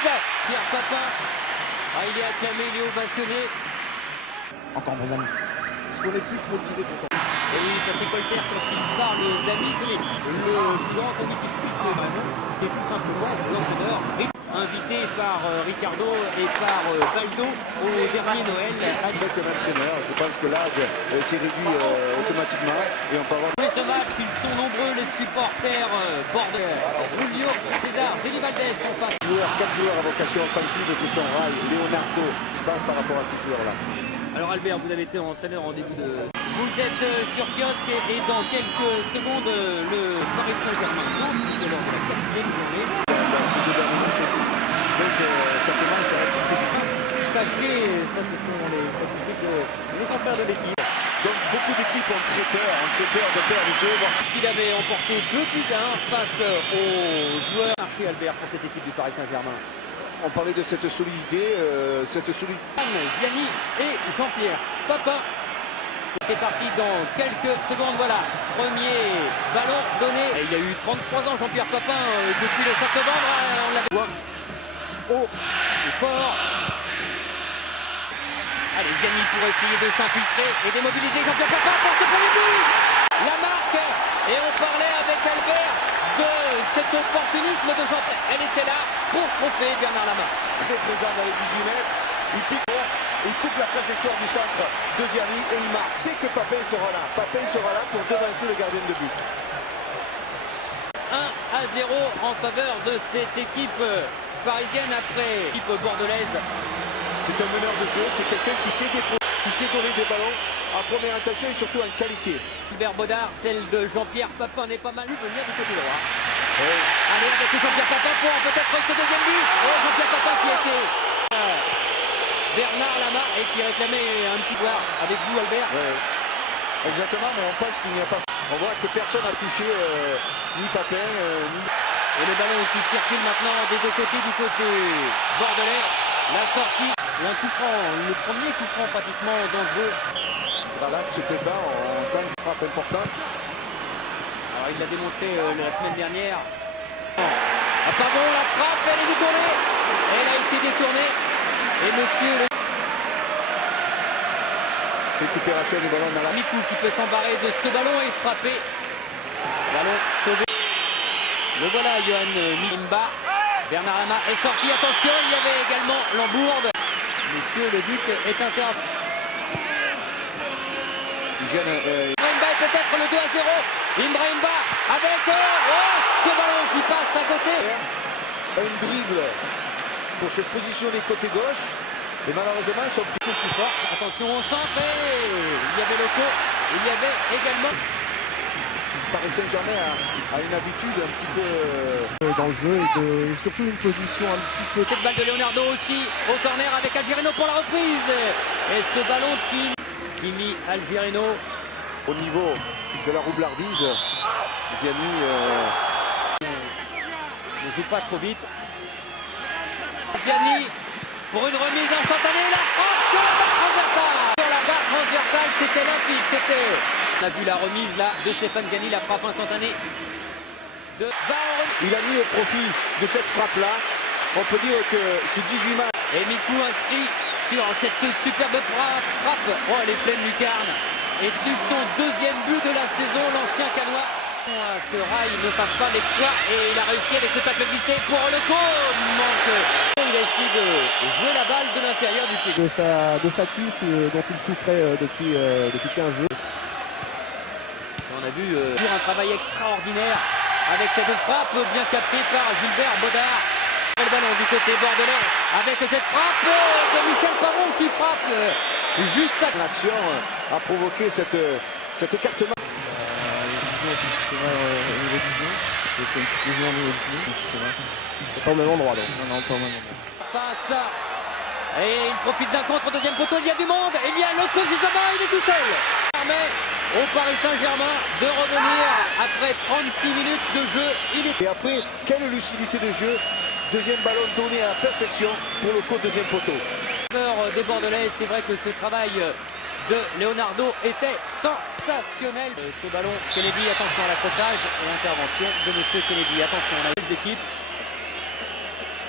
reprise. Pierre Papin. Ah, il est acclamé, il est ovationné. Encore bons amis. Est-ce qu'on est plus motivé quand on... Et oui, Patrick Holter, quand il parle d'amis, le plus grand ami qu'il puisse c'est tout simplement l'entraîneur, invité par Ricardo et par Baggio au dernier Noël. Avec un entraîneur, je pense que là, c'est réduit automatiquement et on peut avoir... Pour ce match, ils sont nombreux les supporters Bordeaux. Julio César, Deli Valdez en face. 4 joueurs à vocation offensive qui sont rails, Leonardo, je parle par rapport à ces joueurs-là. Alors Albert, vous avez été entraîneur en début de... Vous êtes sur kiosque et dans quelques secondes, le Paris Saint-Germain compte lors de la 4e journée. Ces deux derniers matchs aussi. Donc ça commence à être très vite. Sachez, ça ce sont les statistiques de nos confrères de l'équipe. Donc beaucoup d'équipes ont très peur de perdre deux. Il avait emporté 2-1 face aux joueurs. Marché Albert pour cette équipe du Paris Saint-Germain. On parlait de cette solidité, Ziani et Jean-Pierre Papin. C'est parti dans quelques secondes, voilà. Premier ballon donné. Et il y a eu 33 ans Jean-Pierre Papin depuis le 7 novembre. On l'avait. Haut et fort. Allez, Ziani pour essayer de s'infiltrer et démobiliser Jean-Pierre Papin pour ce premier but. La marque. Et on parlait avec Albert de cet opportunisme de Jean-Pierre. Elle était là pour tromper Bernard Lama. Très présent dans les 18 mètres. Il pique, il coupe la trajectoire du centre de Ziani et il marque. C'est que Papin sera là. Papin sera là pour devancer le gardien de but. 1-0 en faveur de cette équipe parisienne après l'équipe bordelaise. C'est un meneur de jeu, c'est quelqu'un qui sait donner des ballons en première intention et surtout en qualité. Albert Baudard, celle de Jean-Pierre Papin n'est pas mal venir du côté droit. Allez, avec Jean-Pierre Papin pour peut-être ce deuxième but. Oh, Jean-Pierre Papin qui était Bernard Lama et qui réclamait un petit voir avec vous, Albert. Exactement, mais on pense qu'il n'y a pas. On voit que personne n'a touché ni Papin, ni... Et le ballon qui circule maintenant des deux côtés, du côté bordelais. La sortie, un coup franc, le premier coup franc pratiquement dangereux. Voilà, ce débat, on sent une frappe importante. Alors il l'a démontré la semaine dernière. Ah, pas bon, la frappe, elle est détournée. Elle a été détournée. Et monsieur le... Récupération du ballon dans la... Mikou qui peut s'embarrer de ce ballon et frapper. Ballon sauvé. Le voilà, Johan Mimba. Bernard Lama est sorti, attention, il y avait également Lambourde. Monsieur, le but est interdit. Ibrahimba est peut-être le 2-0. Ibrahimba avec ce ballon qui passe à côté. Un dribble pour se positionner côté gauche. Et malheureusement, ils sont plutôt plus forts. Attention au centre et il y avait Loco. Il y avait également... Paris Saint-Germain a une habitude un petit peu Dans le jeu et surtout une position un petit peu... Cette balle de Leonardo aussi au corner avec Algerino pour la reprise. Et ce ballon qui mit Algerino au niveau de la roublardise. Ziani ne joue pas trop vite. Ziani pour une remise instantanée. La frappe sur la barre transversale. Sur la barre transversale, c'était limpide. On a vu la remise là de Stéphane Ziani, la frappe instantanée de Baron. Il a mis au profit de cette frappe-là. On peut dire que c'est 18 matchs. Et Mikou inscrit sur cette superbe frappe. Oh, elle est pleine lucarne. Et de son deuxième but de la saison, l'ancien Canois. À ce que Rai ne fasse pas l'exploit. Et il a réussi avec ce tacle glissé pour le coup. Manque. Il a essayé de jouer la balle de l'intérieur du pied. De sa cuisse dont il souffrait depuis 15 jours. On a vu un travail extraordinaire avec cette frappe bien captée par Gilbert Baudard. Le ballon du côté bordelais avec cette frappe de Michel Pavon qui frappe juste à... L'action a provoqué cet écartement. C'est pas au même endroit donc. Non, pas au même endroit. Face à... Et il profite d'un contre, deuxième poteau, il y a du monde, il y a Loco justement, il est tout seul. Permet au Paris Saint-Germain de revenir après 36 minutes de jeu. Et après, quelle lucidité de jeu. Deuxième ballon donné à la perfection pour Loco, deuxième poteau. Des Bordelais, c'est vrai que ce travail de Leonardo était sensationnel. Ce ballon, Kennedy, attention à l'accrochage et intervention de monsieur Kennedy. Attention, on a les équipes.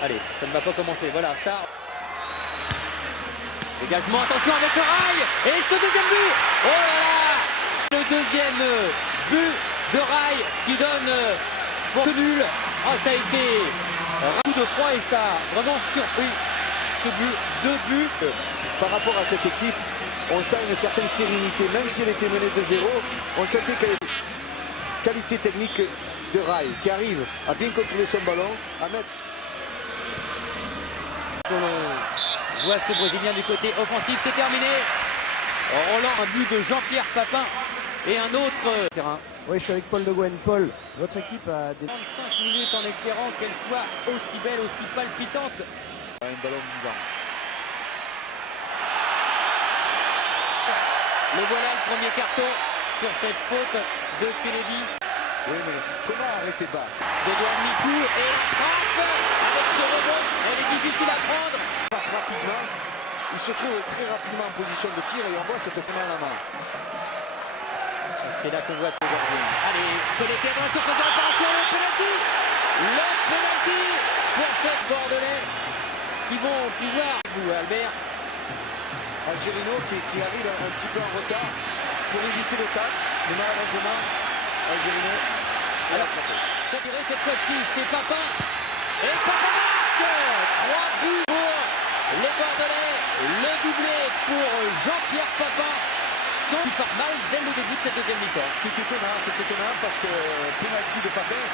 Allez, ça ne va pas commencer. Voilà, ça. Dégagement, attention avec le rail. Et ce deuxième but. Oh là là. Le deuxième but de rail qui donne pour le nul. Ah, ça a été un coup de froid et ça a vraiment surpris ce but. 2 buts. Par rapport à cette équipe, on sent une certaine sérénité. Même si elle était menée de 0, on sentait qu'elle avait une qualité technique de rail qui arrive à bien contrôler son ballon, à mettre. On voit ce Brésilien du côté offensif, c'est terminé. Roland, un but de Jean-Pierre Papin et un autre terrain. Oui, je suis avec Paul de Gouin. Paul, votre équipe a des 35 minutes en espérant qu'elle soit aussi belle, aussi palpitante. Un ballon vivant. Le voilà le premier carton sur cette faute de Kennedy. Oui, mais comment arrêter bas? De demi-coup et la frappe avec ce rebond. Elle est difficile à prendre. Il passe rapidement. Il se trouve très rapidement en position de tir et on voit cette fin à la main. C'est là qu'on voit ce gardien. Allez, connecté dans la surface de réparation. Le penalty. Le penalty pour cette Bordelais qui vont pouvoir. Vous, Albert. Algerino qui arrive un petit peu en retard pour éviter le tac, mais malheureusement, Algerino a attrapé. Ça dirait cette fois-ci, c'est Papin. Et Papin marque 3 buts pour les Bordelais. Le doublé pour Jean-Pierre Papin. Sont pas mal dès le début de cette deuxième mi-temps. C'est étonnant parce que penalty de Papin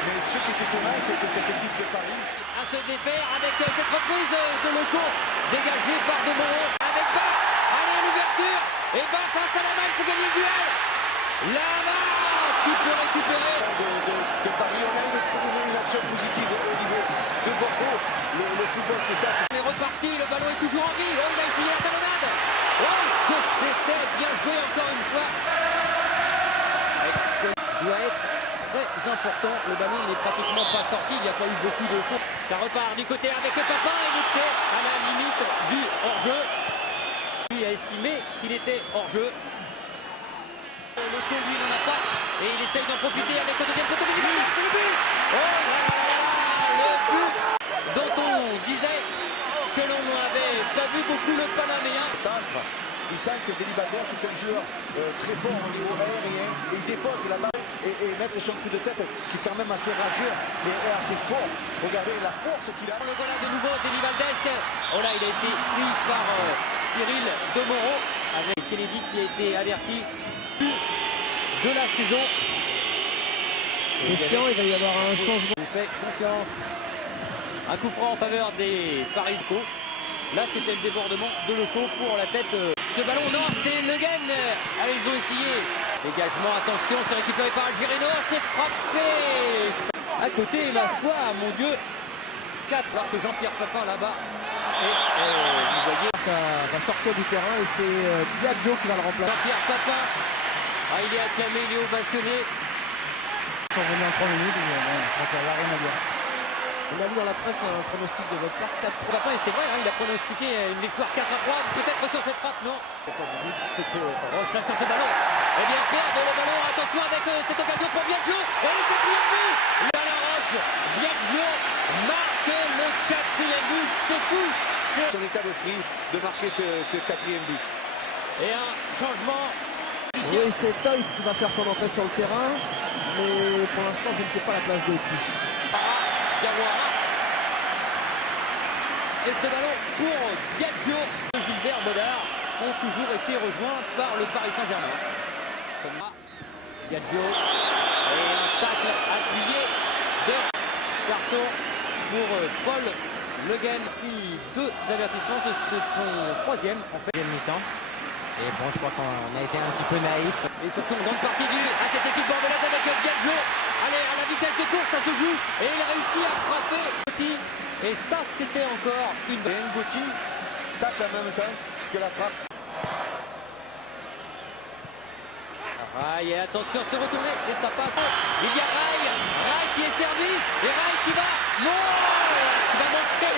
mais ce qui est étonnant, c'est que cette équipe de Paris à se défaire avec cette reprise de Loco dégagée par De Moreau avec Bas. Allez, l'ouverture et Bas face à la main pour gagner le duel. La main qui peut récupérer de Paris. On a une action positive au niveau de Bordeaux. Le football, c'est ça. On est reparti, le ballon est toujours en vie. Oh, il a essayé la talonnade. Oh, que c'était bien joué encore une fois. Il doit être très important. Le ballon n'est pratiquement pas sorti. Il n'y a pas eu beaucoup de fautes. Ça repart du côté avec le Papin. Il était à la limite du hors-jeu. Lui a estimé qu'il était hors-jeu. Le tour, lui, n'en a pas. Et il essaye d'en profiter avec le deuxième poteau. C'est le but. Oh là là là, le but dont on disait que l'on n'avait pas vu beaucoup le Panaméen. Centre. Il sent que Delibaldé, c'est un joueur très fort au niveau aérien. Et il dépose la balle et mettre son coup de tête qui est quand même assez rageux mais assez fort. Regardez la force qu'il a. Le voilà de nouveau Delibaldé. Oh là, il a été pris par Cyril De Moreau avec Kennedy qui a été averti de la saison. Christian, il va y avoir un changement. Il fait confiance. Un coup franc en faveur des Parisiens. Là, c'était le débordement de Loco pour la tête. Ce ballon, non, c'est Le Guen. Allez, ils ont essayé. Dégagement, attention, c'est récupéré par Algerino. C'est frappé. À côté, ma foi, mon Dieu. 4, alors que Jean-Pierre Papin là-bas. Et vous voyez. Ça va sortir du terrain et c'est Baggio qui va le remplacer. Jean-Pierre Papin. Ah, il est acclamé, il est ovationné. Ils sont venus en 3 minutes, mais bon, il n'y a rien à dire. On a vu dans la presse un pronostic de votre part 4-3. Papin, et c'est vrai, hein, il a pronostiqué une victoire 4-3, peut-être sur cette frappe, non. Ce que Roche là sur ce ballon. Eh bien, perdre le ballon, attention avec cette occasion pour Baggio. Et le quatrième but. Là, la Roche, Baggio marque le quatrième but, c'est fou. Son état d'esprit de marquer ce quatrième but. Et un changement. Oui, c'est Toys qui va faire son entrée sur le terrain, mais pour l'instant, je ne sais pas la place de qui. Et ce ballon pour Baggio et Gilbert Baudard ont toujours été rejoints par le Paris Saint-Germain. Baggio et un tacle appuyé de carton pour Paul Le Guen. 2 avertissements, c'est son 3e en fait. Mi-temps. Et bon, je crois qu'on a été un petit peu naïf. Et surtout on donne partie à cette équipe bordelaise avec Baggio. Allez, à la vitesse de course, ça se joue. Et il réussit à frapper. Et ça, c'était encore une... Et Ngoti tacle en même temps que la frappe. Rail, et attention, se retourner. Et ça passe. Il y a Rail. Rail qui est servi. Et Rail qui va... Non, qui va monter.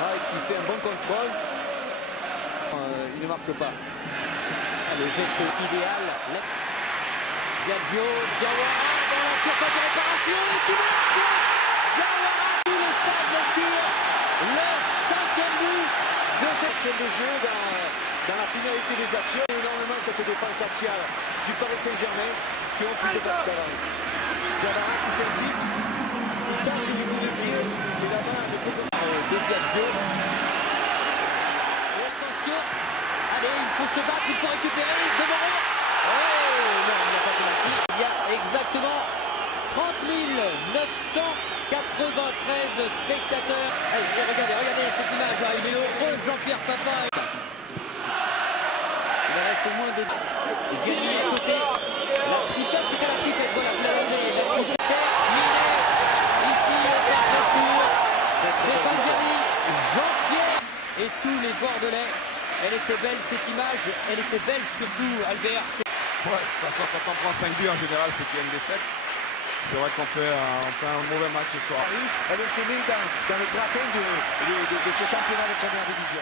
Rail qui fait un bon contrôle. Il ne marque pas. Le geste idéal. Baggio, Diawara dans la surface de réparation et qui marque Diawara tout le stade blessure. Le 5e but de cette C'est le jeu dans la finalité des actions. Énormément cette défense axiale du Paris Saint-Germain qui ont plus de balle d'avance. Diawara qui s'invite, il tente du coup de pied et la main ne peut que de Baggio. Et attention, allez, il faut se battre, il faut récupérer de Bordeaux. Oh non, il n'y a pas de marque. Il y a exactement 30 993 spectateurs. Allez, regardez cette image là, il est heureux, Jean-Pierre Papin. Il reste au moins de... Et Gianni à côté. La triplette, c'était la triplette, voilà, vous l'avez, la triplette. Ici, au parc bascule. Stéphane Gianni, Jean-Pierre et tous les Bordelais. Elle était belle cette image, elle était belle surtout, Albert. Ouais, de toute façon, quand on prend 5 buts en général, c'est qu'il y a une défaite. C'est vrai qu'on fait un mauvais match ce soir. Elle se met dans le gratin de ce championnat de première division.